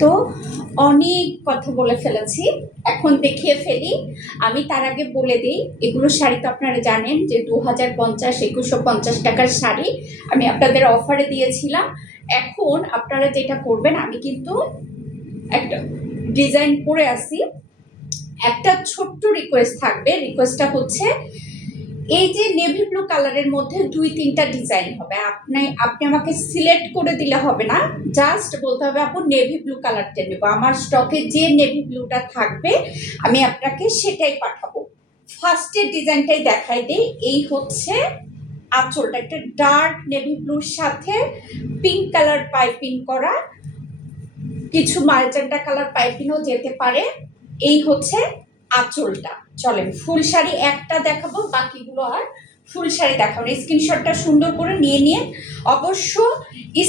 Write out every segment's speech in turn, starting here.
তো অনেক কথা বলে ফেলেছি। এখন দেখিয়ে ফেলি। আমি তার আগে বলে দিই, এগুলো শাড়ি তো আপনারা জানেন যে দু হাজার পঞ্চাশ, একুশশো পঞ্চাশ টাকার শাড়ি আমি আপনাদের অফারে দিয়েছিলাম। এখন আপনারা যেটা করবেন, আমি কিন্তু একটা ডিজাইন করে আসি। একটা ছোট্ট রিকোয়েস্ট থাকবে। রিকোয়েস্টটা হচ্ছে এই যে নেভি ব্লু কালারের মধ্যে দুই তিনটা ডিজাইন হবে, আপনি আপনি আমাকে সিলেক্ট করে দিলে হবে না। জাস্ট বলতে হবে, আপু, নেভি ব্লু কালারটা নেব। আমার স্টকে যে নেভি ব্লুটা থাকবে, আমি আপনাকে সেটাই পাঠাবো। ফার্স্টের ডিজাইনটাই দেখাই দিই। এই হচ্ছে আঁচলটা, একটা ডার্ক নেভি ব্লুর সাথে পিঙ্ক কালার পাইপিং করা। কিছু মার্জেন্টা কালার পাইপিংও যেতে পারে। এই হচ্ছে আঁচলটা। চলেন, ফুল শাড়ি একটা দেখাবো, বাকিগুলো আর ফুল শাড়ি দেখাবো স্ক্রিনশটটা সুন্দর করে নিয়ে নিয়ে। অবশ্য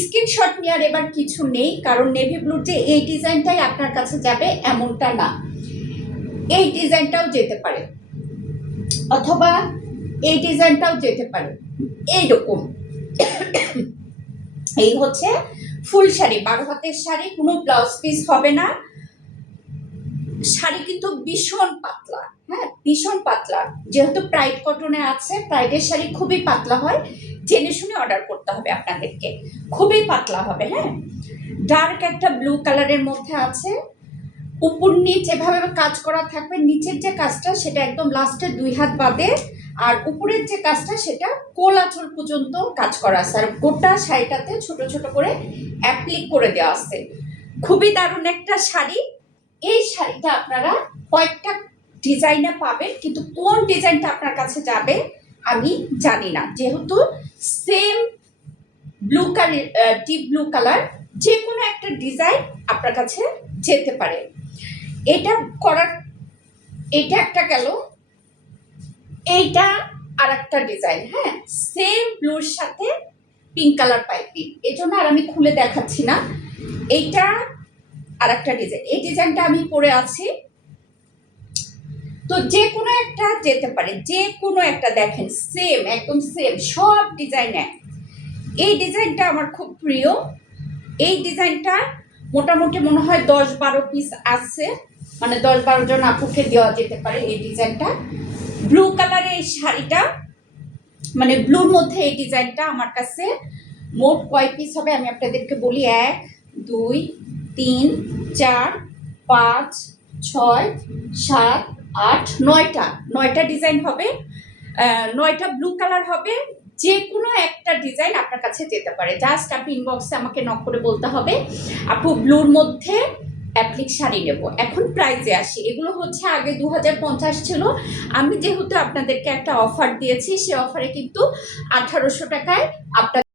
স্ক্রিনশট নেওয়ার এবার কিছু নেই, কারণ নেভি ব্লুর যে এই ডিজাইনটাই আপনার কাছে যাবে এমনটা না। এই ডিজাইনটাও যেতে পারে, অথবা এই ডিজাইনটাও যেতে পারে। এইরকম। এই হচ্ছে ফুল শাড়ি, বারো হাতের শাড়ি, কোনো ব্লাউজ পিস হবে না। শাড়ি কিন্তু ভীষণ পাতলা হ্যাঁ ভীষণ পাতলা। যেহেতু প্রাইড কটনে আছে প্রাইডের শাড়ি খুবই পাতলা হয়, জেনে শুনে অর্ডার করতে হবে আপনাদেরকে। খুবই পাতলা হবে হ্যাঁ। ডার্ক একটা ব্লু কালারের মধ্যে আছে। উপর নিচ এভাবে কাজ করা থাকবে, নিচের যে কাজটা সেটা একদম লাস্টে দুই হাত বাদে, আর উপরের যে কাজটা সেটা কোল আঁচল পর্যন্ত কাজ করা আছে। আর গোটা শাড়িটাতে ছোট ছোট করে অ্যাপ্লিক করে দেওয়া আছে। খুবই দারুণ একটা শাড়ি। এই শাড়িটা আপনারা কয়েকটা ডিজাইনে পাবেন, কিন্তু কোন ডিজাইনটা আপনার কাছে যাবে আমি জানি না। যেহেতু same blue colour deep blue colour যে কোনো একটা ডিজাইন আপনার কাছে যেতে পারে। এটা করার, এটা একটা গেল, এইটা আর একটা ডিজাইন হ্যাঁ সেম ব্লুর সাথে পিঙ্ক কালার পাইপিং। এই জন্য আর আমি খুলে দেখাচ্ছি না। এইটা আর একটা ডিজাইন এই ডিজাইনটা আমি পরে আছি। তো যে কোনো একটা যেতে পারে, যে কোনো একটা দেখেন সেম একদম সেম সব ডিজাইন এক। এই ডিজাইনটা আমার খুব প্রিয়। এই ডিজাইনটা মোটামুটি মনে হয় দশ বারো পিস আছে। মানে দশ বারো জন আপুকে দেওয়া যেতে পারে এই ডিজাইনটা ব্লু কালারের এই শাড়িটা মানে ব্লুর মধ্যে এই ডিজাইনটা আমার কাছে মোট কয় পিস হবে আমি আপনাদেরকে বলি? এক, দুই তিন, চার, পাঁচ, ছয়, সাত, আট, নয়টা। নয়টা ডিজাইন হবে। নয়টা ব্লু কালার হবে। যে কোনো একটা ডিজাইন আপনার কাছে যেতে পারে। জাস্ট আপনি ইনবক্সে আমাকে নক করে বলতে হবে। আপু ব্লুর মধ্যে অ্যাপ্লিক শাড়ি নেব। এখন প্রাইজে আসি। এগুলো হচ্ছে আগে দু হাজার পঞ্চাশ ছিল। আমি যেহেতু আপনাদেরকে একটা অফার দিয়েছি, সে অফারে কিন্তু আঠারোশো টাকায় আপনার